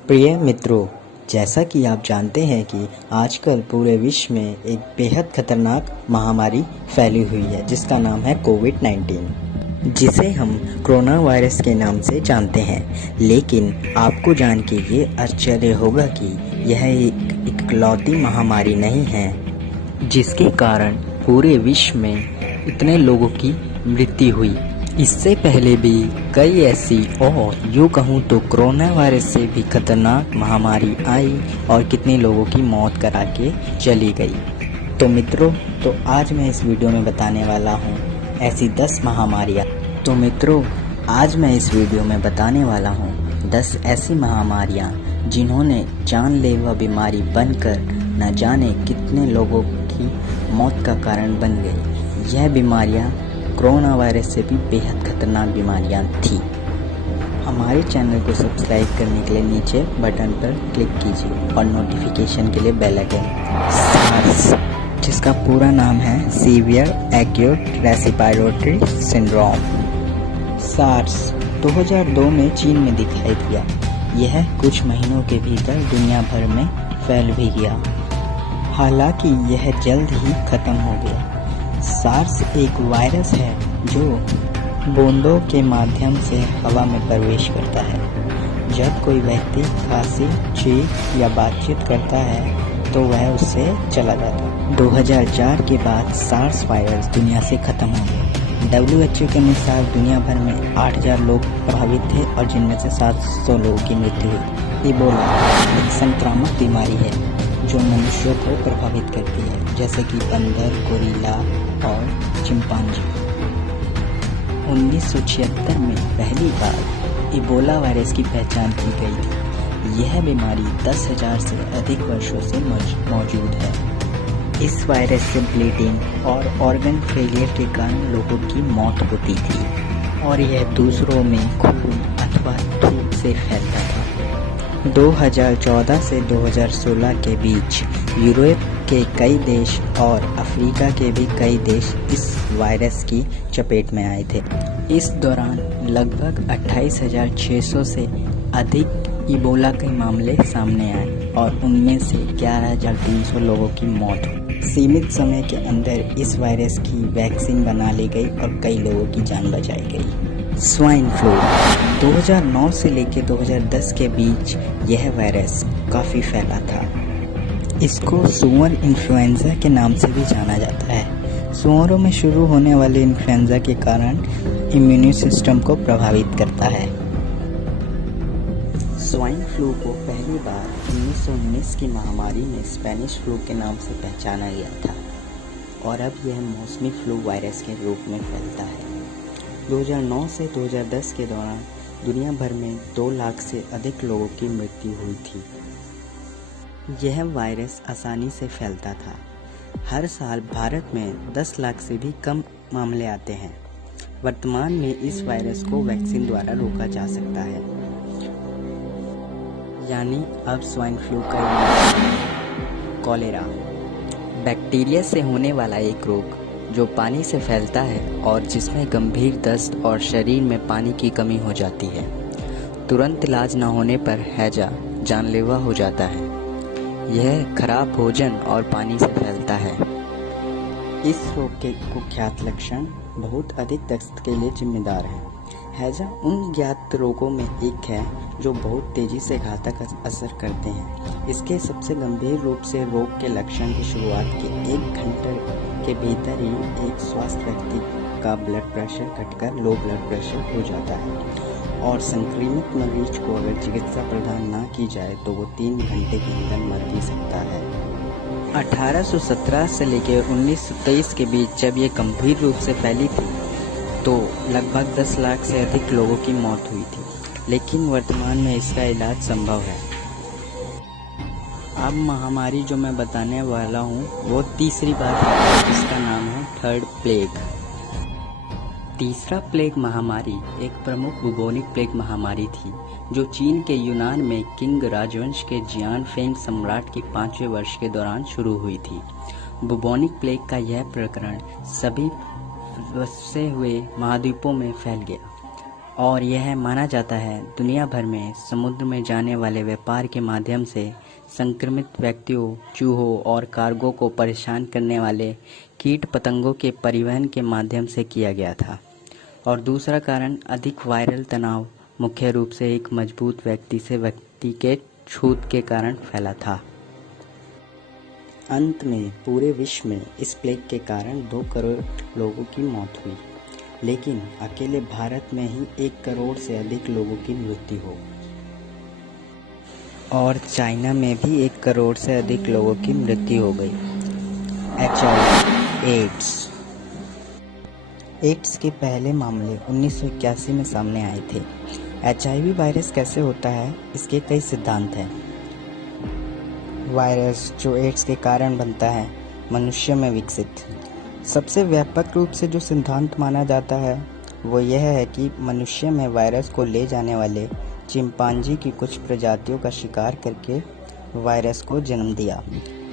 प्रिय मित्रों, जैसा कि आप जानते हैं कि आजकल पूरे विश्व में एक बेहद खतरनाक महामारी फैली हुई है जिसका नाम है कोविड-19, जिसे हम कोरोना वायरस के नाम से जानते हैं। लेकिन आपको जान के ये आश्चर्य होगा कि यह एक इकलौती महामारी नहीं है जिसके कारण पूरे विश्व में इतने लोगों की मृत्यु हुई। इससे पहले भी कई ऐसी और यूँ कहूँ तो कोरोना वायरस से भी खतरनाक महामारी आई और कितने लोगों की मौत करा के चली गई। तो मित्रों, तो आज मैं इस वीडियो में बताने वाला हूँ ऐसी 10 महामारियाँ। तो मित्रों, आज मैं इस वीडियो में बताने वाला हूँ 10 ऐसी महामारियाँ जिन्होंने जानलेवा बीमारी बनकर न जाने कितने लोगों की मौत का कारण बन गई। यह बीमारियाँ कोरोना वायरस से भी बेहद खतरनाक बीमारियां थी। हमारे चैनल को सब्सक्राइब करने के लिए नीचे बटन पर क्लिक कीजिए और नोटिफिकेशन के लिए बेल आइकन। सार्स, जिसका पूरा नाम है severe acute respiratory syndrome. SARS 2002 में चीन में दिखाई दिया। यह कुछ महीनों के भीतर दुनिया भर में फैल भी गया, हालांकि यह जल्द ही खत्म हो गया। सार्स एक वायरस है जो बूंदों के माध्यम से हवा में प्रवेश करता है। जब कोई व्यक्ति खांसी, छींक या बातचीत करता है तो वह उससे चला जाता है। 2004 के बाद सार्स वायरस दुनिया से खत्म हो गया। WHO के अनुसार दुनिया भर में 8000 लोग प्रभावित थे और जिनमें से 700 लोगों की मृत्यु हुई। इबोला एक संक्रामक बीमारी है जो मनुष्यों को प्रभावित करती है, जैसे कि बंदर, गोरिल्ला और चिंपांजी। 1976 में पहली बार इबोला वायरस की पहचान की गई थी। यह बीमारी 10,000 से अधिक वर्षों से मौजूद है। इस वायरस से ब्लीडिंग और ऑर्गन फेलियर के कारण लोगों की मौत होती थी और यह दूसरों में खून अथवा थूक से फैलता था। 2014 से 2016 के बीच यूरोप के कई देश और अफ्रीका के भी कई देश इस वायरस की चपेट में आए थे। इस दौरान लगभग 28,600 से अधिक इबोला के मामले सामने आए और उनमें से 11,300 लोगों की मौत हुई। सीमित समय के अंदर इस वायरस की वैक्सीन बना ली गई और कई लोगों की जान बचाई गई। स्वाइन फ्लू 2009 से लेकर 2010 के बीच यह वायरस काफ़ी फैला था। इसको सुअर इन्फ्लुएंजा के नाम से भी जाना जाता है। सुअरों में शुरू होने वाले इन्फ्लुएंजा के कारण इम्यून सिस्टम को प्रभावित करता है। स्वाइन फ्लू को पहली बार 1919 की महामारी में स्पेनिश फ्लू के नाम से पहचाना गया था और अब यह मौसमी फ्लू वायरस के रूप में फैलता है। 2009 से 2010 के दौरान दुनिया भर में 2 लाख से अधिक लोगों की मृत्यु हुई थी। यह वायरस आसानी से फैलता था। हर साल भारत में 10 लाख से भी कम मामले आते हैं। वर्तमान में इस वायरस को वैक्सीन द्वारा रोका जा सकता है। यानी अब स्वाइन फ्लू का कॉलेरा बैक्टीरिया से होने वाला एक रोग जो पानी से फैलता है और जिसमें गंभीर दस्त और शरीर में पानी की कमी हो जाती है। तुरंत इलाज न होने पर हैजा जानलेवा हो जाता है। यह खराब भोजन और पानी से फैलता है। इस रोग के कुख्यात लक्षण बहुत अधिक दस्त के लिए जिम्मेदार हैं। हैजा उन ज्ञात रोगों में एक है जो बहुत तेजी से घातक असर करते हैं। इसके सबसे गंभीर रूप से रोग के लक्षण की शुरुआत के 1 घंटे के भीतर ही एक स्वस्थ व्यक्ति का ब्लड प्रेशर घटकर लो ब्लड प्रेशर हो जाता है और संक्रमित मरीज को अगर चिकित्सा प्रदान न की जाए तो वो 3 घंटे के अंदर मर भी सकता है। 1817 से लेकर 1923 के बीच जब ये गंभीर रूप से फैली थी तो लगभग 10 लाख से अधिक लोगों की मौत हुई थी, लेकिन वर्तमान में इसका इलाज संभव है। अब महामारी जो मैं बताने वाला हूँ वो तीसरी बार है, जिसका नाम है थर्ड प्लेग। तीसरा प्लेग महामारी एक प्रमुख बुबोनिक प्लेग महामारी थी जो चीन के यूनान में किंग राजवंश के जियान फेंग सम्राट के 5वें वर्ष के दौरान शुरू हुई थी। बुबोनिक प्लेग का यह प्रकरण सभी बसे हुए महाद्वीपों में फैल गया। और यह माना जाता है दुनिया भर में समुद्र में जाने वाले व्यापार के माध्यम से संक्रमित व्यक्तियों, चूहों और कार्गो को परेशान करने वाले कीट पतंगों के परिवहन के माध्यम से किया गया था। और दूसरा कारण अधिक वायरल तनाव मुख्य रूप से एक मजबूत व्यक्ति से व्यक्ति के छूत के कारण फैला था। अंत में पूरे विश्व में इस प्लेग के कारण 2 करोड़ लोगों की मौत हुई, लेकिन अकेले भारत में ही 1 करोड़ से अधिक लोगों की मृत्यु हो और चाइना में भी 1 करोड़ से अधिक लोगों की मृत्यु हो गई। HIV एड्स के पहले मामले 1981 में सामने आए थे। HIV वायरस कैसे होता है, इसके कई सिद्धांत हैं। वायरस जो एड्स के कारण बनता है, मनुष्य में विकसित। सबसे व्यापक रूप से जो सिद्धांत माना जाता है वो यह है कि मनुष्य में वायरस को ले जाने वाले चिंपांजी की कुछ प्रजातियों का शिकार करके वायरस को जन्म दिया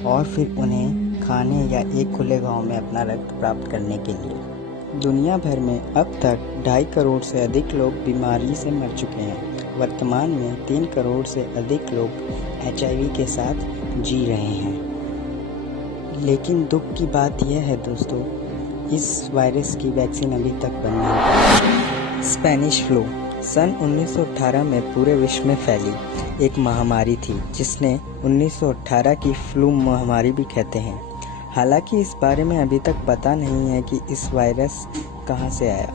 और फिर उन्हें खाने या एक खुले गांव में अपना रक्त प्राप्त करने के लिए। दुनिया भर में अब तक 2.5 करोड़ से अधिक लोग बीमारी से मर चुके हैं। वर्तमान में 3 करोड़ से अधिक लोग HIV के साथ जी रहे हैं। लेकिन दुख की बात यह है दोस्तों, इस वायरस की वैक्सीन अभी तक बन नहीं पाई। स्पेनिश फ्लू सन 1918 में पूरे विश्व में फैली एक महामारी थी, जिसने 1918 की फ्लू महामारी भी कहते हैं। हालांकि इस बारे में अभी तक पता नहीं है कि इस वायरस कहां से आया,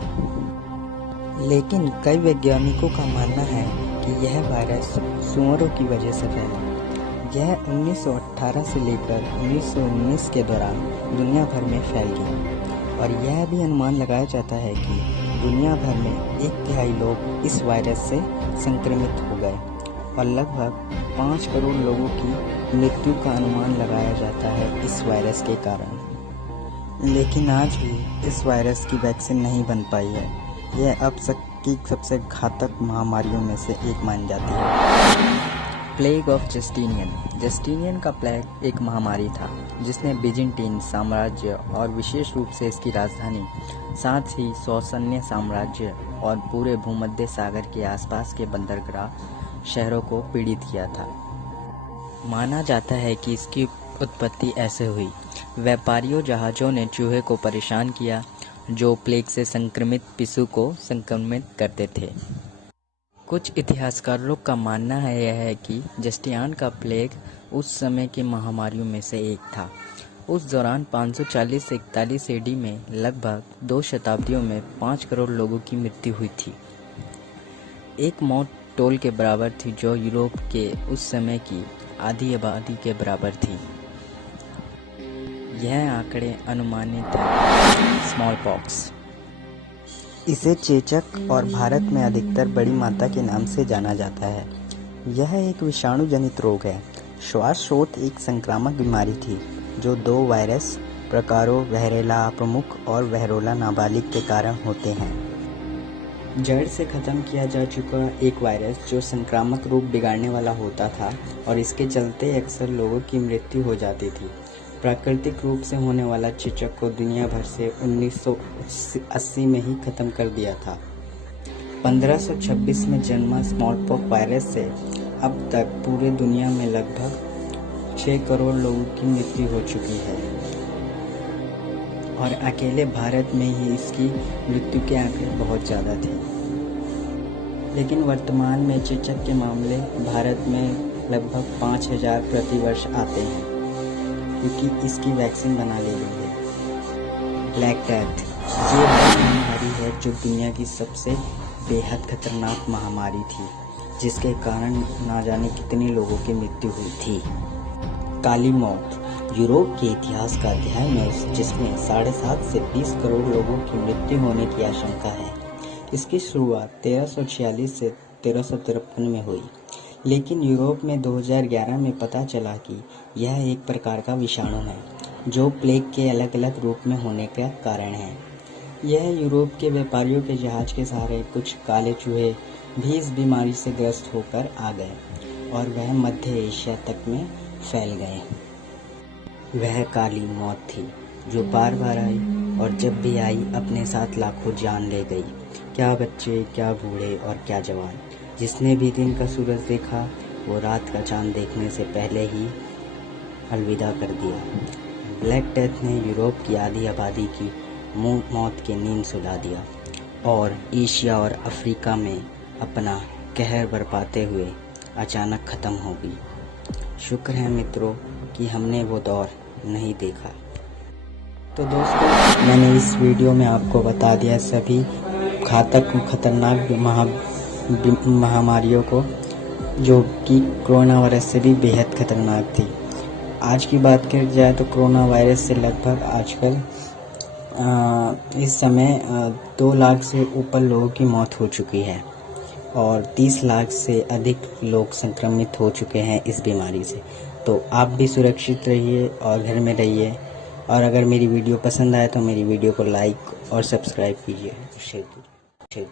लेकिन कई वैज्ञानिकों का मानना है कि यह वायरस सूअरों की वजह से फैला। यह 1918 से लेकर 1919 के दौरान दुनिया भर में फैल गई और यह भी अनुमान लगाया जाता है कि दुनिया भर में 1/3 लोग इस वायरस से संक्रमित हो गए और लगभग 5 करोड़ लोगों की मृत्यु का अनुमान लगाया जाता है इस वायरस के कारण। लेकिन आज भी इस वायरस की वैक्सीन नहीं बन पाई है। यह अब तक की सबसे घातक महामारियों में से एक मानी जाती है। प्लेग ऑफ जस्टिनियन का प्लेग एक महामारी था जिसने बिजेंटीन साम्राज्य और विशेष रूप से इसकी राजधानी, साथ ही सौसन्य साम्राज्य और पूरे भूमध्य सागर के आसपास के बंदरगाह शहरों को पीड़ित किया था। माना जाता है कि इसकी उत्पत्ति ऐसे हुई। व्यापारियों जहाज़ों ने चूहे को परेशान किया जो प्लेग से संक्रमित पिस्सू को संक्रमित करते थे। कुछ इतिहासकारों का मानना है यह है कि जस्टिनियन का प्लेग उस समय की महामारियों में से एक था। उस दौरान 540 से 41 AD में लगभग 2 शताब्दियों में 5 करोड़ लोगों की मृत्यु हुई थी। एक मौत टोल के बराबर थी जो यूरोप के उस समय की आधी आबादी के बराबर थी। यह आंकड़े अनुमानित हैं। स्मॉल पॉक्स इसे चेचक और भारत में अधिकतर बड़ी माता के नाम से जाना जाता है। यह एक विषाणु जनित रोग है। श्वास स्रोत एक संक्रामक बीमारी थी जो 2 वायरस प्रकारों वहरेला प्रमुख और वहरोला नाबालिग के कारण होते हैं। जड़ से खत्म किया जा चुका एक वायरस जो संक्रामक रूप बिगाड़ने वाला होता था और इसके चलते अक्सर लोगों की मृत्यु हो जाती थी। प्राकृतिक रूप से होने वाला चेचक को दुनिया भर से 1980 में ही खत्म कर दिया था। 1526 में जन्मा स्मॉलपॉक्स वायरस से अब तक पूरे दुनिया में लगभग 6 करोड़ लोगों की मृत्यु हो चुकी है और अकेले भारत में ही इसकी मृत्यु के आंकड़े बहुत ज़्यादा थे। लेकिन वर्तमान में चेचक के मामले भारत में लगभग 5000 प्रति वर्ष आते हैं क्योंकि इसकी वैक्सीन बना ली गई है। ब्लैक डेथ ये महामारी है जो दुनिया की सबसे बेहद खतरनाक महामारी थी, जिसके कारण ना जाने कितने लोगों की मृत्यु हुई थी। काली मौत यूरोप के इतिहास का अध्याय में जिसमें 7.5 से 20 करोड़ लोगों की मृत्यु होने की आशंका है। इसकी शुरुआत 1346 से 1353 में हुई, लेकिन यूरोप में 2011 में पता चला कि यह एक प्रकार का विषाणु है जो प्लेग के अलग अलग रूप में होने का कारण है। यह यूरोप के व्यापारियों के जहाज के सहारे कुछ काले चूहे भी इस बीमारी से ग्रस्त होकर आ गए और वह मध्य एशिया तक में फैल गए। वह काली मौत थी जो बार बार आई और जब भी आई अपने साथ लाखों जान ले गई। क्या बच्चे, क्या बूढ़े और क्या जवान, जिसने भी दिन का सूरज देखा वो रात का चांद देखने से पहले ही अलविदा कर दिया। ब्लैक डेथ ने यूरोप की आधी आबादी की मौत की नींद सुला दिया और एशिया और अफ्रीका में अपना कहर बरपाते हुए अचानक ख़त्म हो गई। शुक्र है मित्रों कि हमने वो दौर नहीं देखा। तो दोस्तों, मैंने इस वीडियो में आपको बता दिया सभी घातक खतरनाक महामारियों को, जो कि कोरोना वायरस से भी बेहद खतरनाक थी। आज की बात की जाए तो कोरोना वायरस से लगभग आजकल इस समय 2 लाख से ऊपर लोगों की मौत हो चुकी है और 30 लाख से अधिक लोग संक्रमित हो चुके हैं इस बीमारी से। तो आप भी सुरक्षित रहिए और घर में रहिए, और अगर मेरी वीडियो पसंद आए तो मेरी वीडियो को लाइक और सब्सक्राइब कीजिए, शेयर कीजिए।